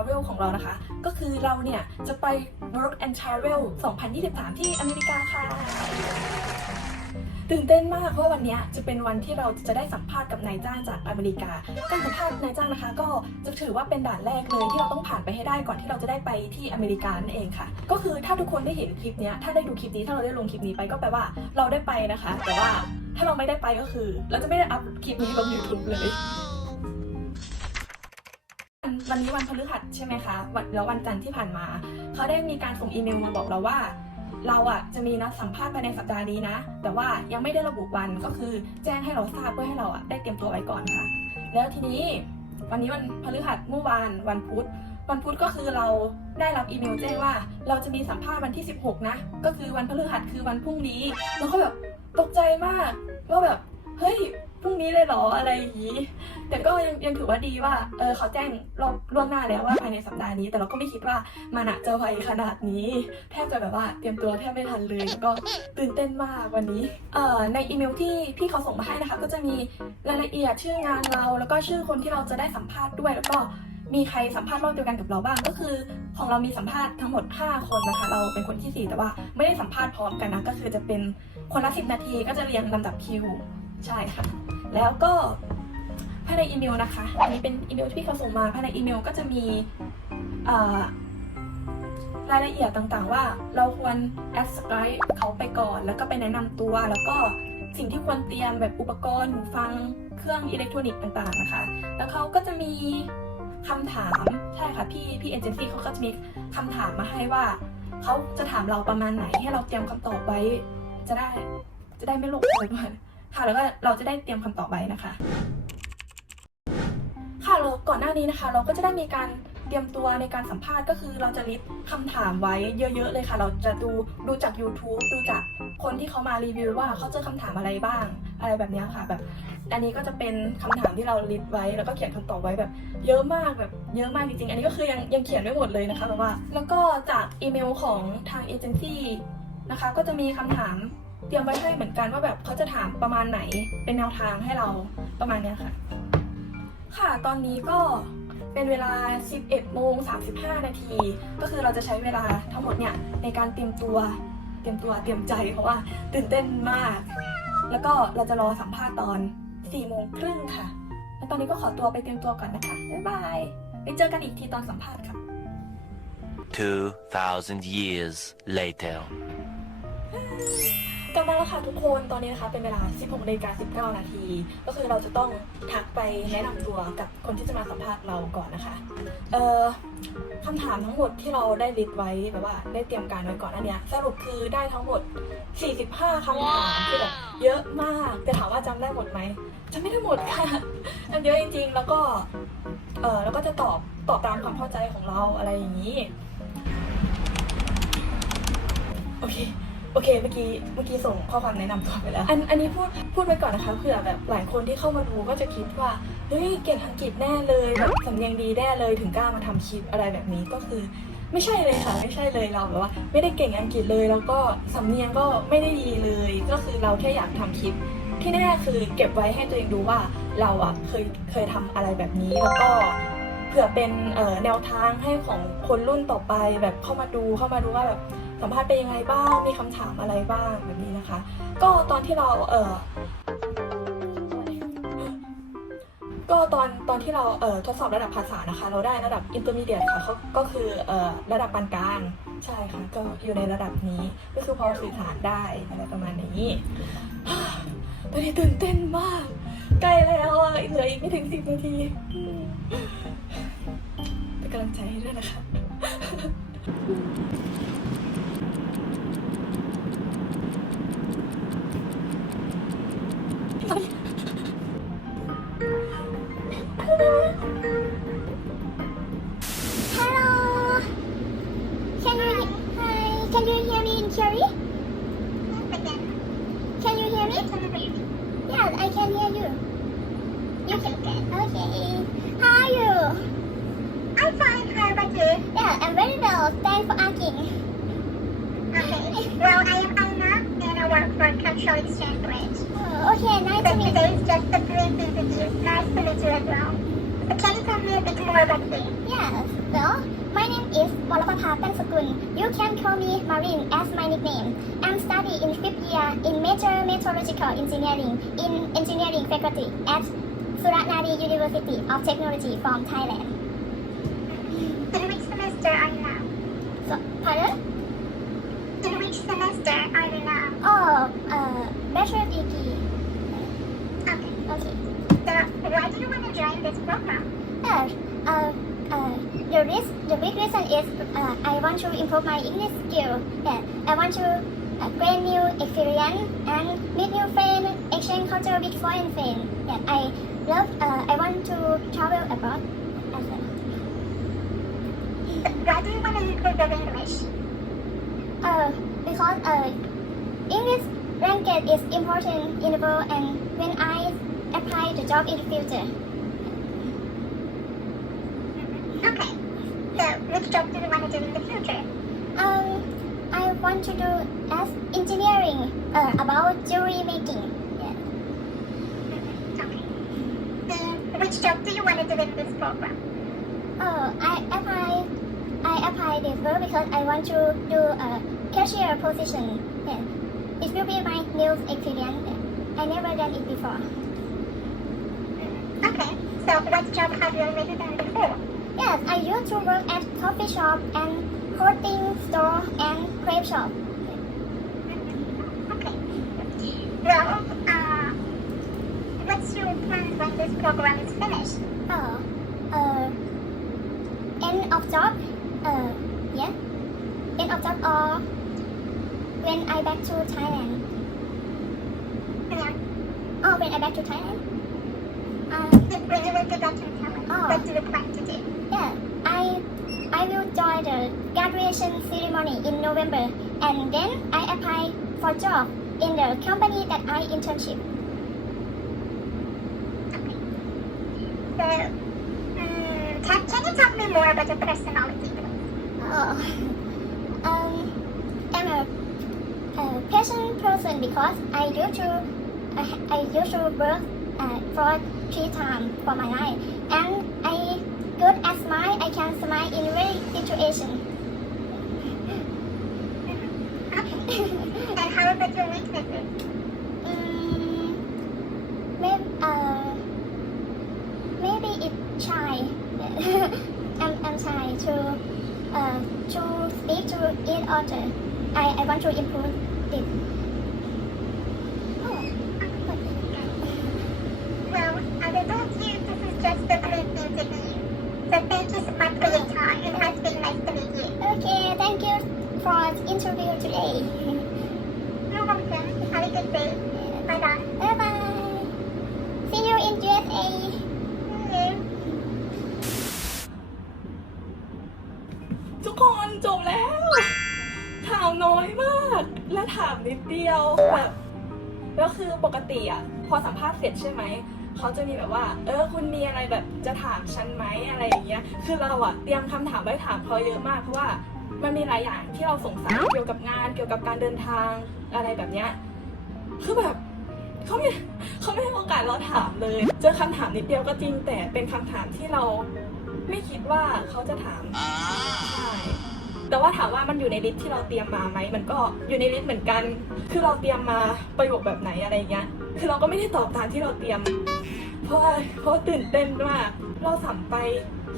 Travel ของเรานะคะ ก็คือเราเนี่ยจะไป Work and Travel 2023 ที่อเมริกาค่ะ ตื่นเต้นมากเพราะวันเนี้ยจะเป็นวันที่เราจะได้สัมภาษณ์กับนายจ้างจากอเมริกา การสัมภาษณ์นายจ้างนะคะ ก็จะถือว่าเป็นด่านแรกเลยที่เราต้องผ่านไปให้ได้ก่อนที่เราจะได้ไปที่อเมริกานั่นเองค่ะ ก็คือถ้าทุกคนได้เห็นคลิปเนี้ยถ้าได้ดูคลิปนี้ถ้าเราได้ลงคลิปนี้ไปก็แปลว่าเราได้ไปนะคะ แต่ว่าถ้าเราไม่ได้ไปก็คือ เราจะไม่ได้อัพคลิปนี้ลง YouTube เลย วันนนี้วันพฤหัสใช่ไหมคะวันแล้ววันจันทร์ที่ผ่านมา เขาได้มีการส่งอีเมลมาบอกเราว่า เราอะจะมีนัดสัมภาษณ์ภายในสัปดาห์นี้นะ แต่ว่ายังไม่ได้ระบุวันก็คือแจ้งให้เราทราบเพื่อให้เราอะได้เตรียมตัวไว้ก่อนค่ะ แล้วทีนี้วันนี้วันพฤหัสเมื่อวานวันพุธวันพุธก็คือเราได้รับอีเมลแจ้งว่า เราจะมีสัมภาษณ์วันที่ 16 นะ ก็คือวันพฤหัสคือวันพรุ่งนี้แล้วก็แบบตกใจมากว่าแบบเฮ้ย พรุ่งนี้เลยเหรออะไรอย่างนี้ แต่ก็ยังยังถือว่าดีว่าเออเขาแจ้งเราล่วงหน้าแล้วว่าภายในสัปดาห์นี้ แต่เราก็ไม่คิดว่ามันอะจะไวขนาดนี้ แทบจะแบบว่าเตรียมตัวแทบไม่ทันเลยแล้วก็ตื่นเต้นมากวันนี้เอ่อในอีเมลที่พี่เขาส่งมาให้นะคะ ก็จะมีรายละเอียดชื่องานเรา แล้วก็ชื่อคนที่เราจะได้สัมภาษณ์ด้วยแล้วก็มีใครสัมภาษณ์รอบเดียวกันกับเราบ้างก็คือของเรามีสัมภาษณ์ทั้งหมด 5 คนนะคะ เราเป็นคนที่ 4 แต่ว่าไม่ได้สัมภาษณ์พร้อมกันนะก็คือจะเป็นคนละ 10 นาทีก็จะเรียงลำดับคิว ใช่ค่ะ แล้วก็ภายในอีเมลนะคะ อันนี้เป็นอีเมลที่พี่เขาส่งมาภายในอีเมลก็จะมีรายละเอียดต่างๆ ว่าเราควรแอดสไครป์เขาไปก่อน แล้วก็ไปแนะนำตัวแล้วก็สิ่งที่ควรเตรียมแบบอุปกรณ์หูฟังเครื่องอิเล็กทรอนิกส์ต่างๆนะคะ แล้วเขาก็จะมีคำถามใช่ค่ะพี่พี่เอเจนซี่เขาก็จะมีคำถามมาให้ว่าเขาจะถามเราประมาณไหนให้เราเตรียมคำตอบไว้จะได้จะได้ไม่หลงเลยด้วย ค่ะ แล้วก็เราจะได้เตรียมคำตอบไว้นะคะ ค่ะเราก่อนหน้านี้นะคะ เราก็จะได้มีการเตรียมตัวในการสัมภาษณ์ก็คือเราจะลิสต์คำถามไว้เยอะ ๆ เลยค่ะ เราจะดูดูจาก YouTube ดูจากคนที่เขามารีวิวว่าเขาเจอคำถามอะไรบ้าง อะไรแบบนี้ค่ะแบบอันนี้ก็จะเป็นคำถามที่เราลิสต์ไว้ แล้วก็เขียนคำตอบไว้แบบ เยอะมากแบบเยอะมากจริงๆ อันนี้ก็คือยังยังเขียนไม่หมดเลยนะคะแบบว่า แล้วก็จากอีเมลของทางเอเจนซี่นะคะก็จะมีคำถาม เตรียมไว้ให้เหมือนกันว่าแบบเขาจะถามประมาณไหนเป็นแนวทางให้เราประมาณเนี้ยค่ะ ค่ะตอนนี้ก็เป็นเวลา 11โมง35 นาที ก็คือเราจะใช้เวลาทั้งหมดเนี่ยในการเตรียมตัว เตรียมตัวเตรียมใจเพราะว่าตื่นเต้นมาก แล้วก็เราจะรอสัมภาษณ์ตอน4โมงครึ่งค่ะ แล้วตอนนี้ก็ขอตัวไปเตรียมตัวก่อนนะคะ บ๊ายบาย ไปเจอกันอีกทีตอนสัมภาษณ์ค่ะ 2,000 years later. กลับมาแล้วค่ะทุกคนตอนนี้นะคะเป็นเวลา 16นาฬิกา19 นาที ก็คือเราจะต้องทักไปแนะนำตัวกับคนที่จะมาสัมภาษณ์เราก่อนนะคะเอ่อคำถามทั้งหมดที่เราได้ลิสต์ไว้แบบว่าได้เตรียมการไว้ก่อนอันเนี้ยสรุปคือได้ทั้งหมด 45คำถามคือแบบเยอะมากแต่ถามว่าจำได้หมดไหมจำไม่ได้หมดค่ะมันเยอะจริงๆ แล้วก็เออแล้วก็จะตอบตอบตามความเข้าใจของเราอะไรอย่างนี้โอเค โอเคเมื่อกี้เมื่อกี้ส่งข้อความแนะนำตัวไปแล้ว อันอันนี้พูดพูดไว้ก่อนนะคะเผื่อแบบหลายคนที่เข้ามาดูก็จะคิดว่าเฮ้ยเก่งอังกฤษแน่เลยแบบสำเนียงดีแน่เลยถึงกล้ามาทำคลิปอะไรแบบนี้ก็คือ ไม่ใช่เลยค่ะ ไม่ใช่เลยเราแบบว่า ไม่ได้เก่งอังกฤษเลย แล้วก็สำเนียงก็ไม่ได้ดีเลย ก็คือเราแค่อยากทำคลิป ที่แน่คือเก็บไว้ให้ตัวเองดูว่าเราอะเคยเคยทำอะไรแบบนี้แล้วก็เผื่อเป็นเอ่อแนวทางให้ของคนรุ่นต่อไปแบบเข้ามาดูเข้ามาดูว่าแบบ สัมภาษณ์เป็นยังไงบ้าง มีคำถามอะไรบ้างแบบนี้นะคะ ก็ตอนที่เราเออก็ตอนตอนที่เราเอ่อทดสอบระดับภาษานะคะ เราได้ระดับ intermediate ค่ะเขาก็คือเอ่อระดับปานกลางใช่ค่ะ ก็อยู่ในระดับนี้ก็คือพอสื่อสารได้อะไรประมาณนี้ตอนนี้ตื่นเต้นมาก ใกล้แล้วอะเหลืออีกไม่ถึงสิบนาทีเป็นกำลังใจให้ด้วยนะคะ I can hear you. You can good. Okay. How are you? I'm fine. How about you? Yeah, I'm very well. Thanks for asking. Okay. well, I am Anna, and I work for Cultural Exchange bridge. Oh, okay, nice but to meet you. today is just a brief interview. Nice to meet you as well. But can you tell me a bit more about you? Yes. Well, my name is Malapata Pensakun. You can call me Marine as my nickname. I'm studying in fifth year in Major Meteorological Engineering in Engineering Faculty at Suratnadi University of Technology from Thailand. In which semester are you now? So, pardon? In which semester are you now? Oh, uh, Bachelor degree. Okay. Okay. So, why do you want to join this program? Uh, uh, uh, the, reason, the big reason is uh, I want to improve my English skill. Yeah, I want to uh, gain new experience and meet new friends, exchange culture with foreign friends. Yeah, I love. Uh, I want to travel abroad. As well. Why do you want to improve your English? Uh, because uh, English language is important in the world, and when I apply the job in the future, Okay. Which job do you want to do in the future? Um, I want to do as engineering uh, about jewelry making. Yeah. Okay. Then, which job do you want to do in this program? Oh, I apply. I apply this work because I want to do a cashier position. Yeah. It will be my new experience. I never done it before. Okay. So, what job have you already done before? Yes, I used to work at coffee shop and clothing store and crepe shop. Okay. Well, uh, what's your plan when this program is finished? Oh, uh, end of job. Uh, yeah. End of job or when I back to Thailand. Yeah. Oh, when I back to Thailand. Uh, When you get back to Thailand, Oh. what do you plan to do? Yeah, I I will join the graduation ceremony in November, and then I apply for job in the company that I internship. So, um, can, can you tell me more about your personality? Oh, um, I'm a, a patient person because I used to I, I to work uh, for three times for my life, and I good at smile. I can smile in very situation. Okay. and how about your? Mm, maybe uh, maybe it's shy. I'm, I'm shy to uh, to speak to each other. I, I want to improve it. So thank you so much for your time. It has been nice to meet you. okay, thank you for the interview today. You're welcome. Have a good day. Bye-bye. Bye bye. See you in USA. See you. ทุกคนจบแล้ว ถามน้อยมาก และถามนิดเดียวแบบแล้วคือปกติอะพอสัมภาษณ์เสร็จใช่ไหม เขาจะมีแบบว่า เออคุณมีอะไรแบบจะถามฉันไหมอะไรอย่างเงี้ย คือเราอะเตรียมคำถามไว้ถามเขาเยอะมากเพราะว่ามันมีหลายอย่างที่เราสงสัยเกี่ยวกับงานเกี่ยวกับการเดินทางอะไรแบบเนี้ยคือแบบเขาไม่เขาไม่ให้โอกาสเราถามเลย เจอคำถามนิดเดียวก็จริงแต่เป็นคำถามที่เราไม่คิดว่าเขาจะถามใช่แต่ว่าถามว่ามันอยู่ในลิสต์ที่เราเตรียมมาไหมมันก็อยู่ในลิสต์เหมือนกัน คือเราเตรียมมาประโยคแบบไหนอะไรเงี้ย คือเราก็ไม่ได้ตอบตามที่เราเตรียม เพราะเพราะตื่นเต้นมากเราสัมไป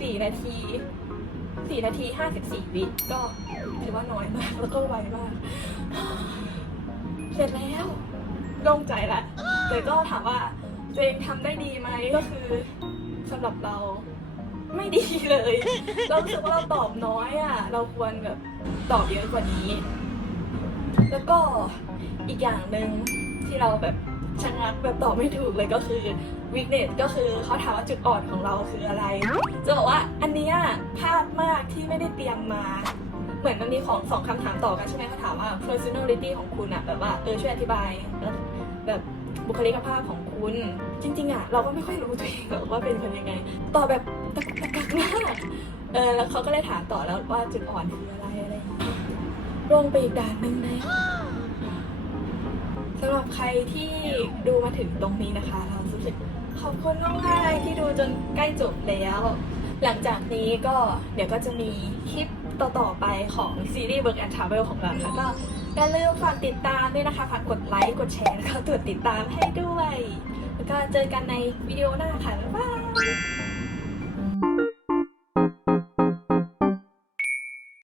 สี่นาทีสี่นาทีห้าสิบสี่วิก็ถือว่าน้อยมากแล้วก็ไวมากเสร็จแล้วโล่งใจละแต่ก็ถามว่าตัวเองทำได้ดีไหมก็คือสำหรับเราไม่ดีเลย เรารู้สึกว่าเราตอบน้อยอะ เราควรแบบตอบเยอะกว่านี้ แล้วก็อีกอย่างหนึ่งที่เราแบบ ชะงักแบบตอบไม่ถูกเลยก็คือ weakness ก็คือเขาถามว่าจุดอ่อนของเราคืออะไร จะบอกว่าอันเนี้ยพลาดมากที่ไม่ได้เตรียมมา เหมือนมันมีของสองคำถามต่อกันใช่ไหมเขาถามว่า personality ของคุณอะแบบว่าเออช่วยอธิบายแบบบุคลิกภาพของคุณ จริง ๆอะเราก็ไม่ค่อยรู้ตัวเองหรอกว่าเป็นคนยังไงตอบแบบตะกักตะกักมากเออแล้วเขาก็เลยถามต่อแล้วว่าจุดอ่อนคืออะไรอะไรลงไปอีกด่านหนึ่งแล้ว สำหรับใครที่ดูมาถึงตรงนี้นะคะ เรารู้สึกขอบคุณมากๆที่ดูจนใกล้จบแล้ว หลังจากนี้ก็เดี๋ยวก็จะมีคลิปต่อ ๆ ไปของซีรีส์ Work and Travel ของเราค่ะก็อย่าลืมฝากติดตามด้วยนะคะฝากกดไลค์ กดแชร์แล้วก็กดติดตามให้ด้วย แล้วก็เจอกันในวิดีโอหน้าค่ะ บ๊ายบาย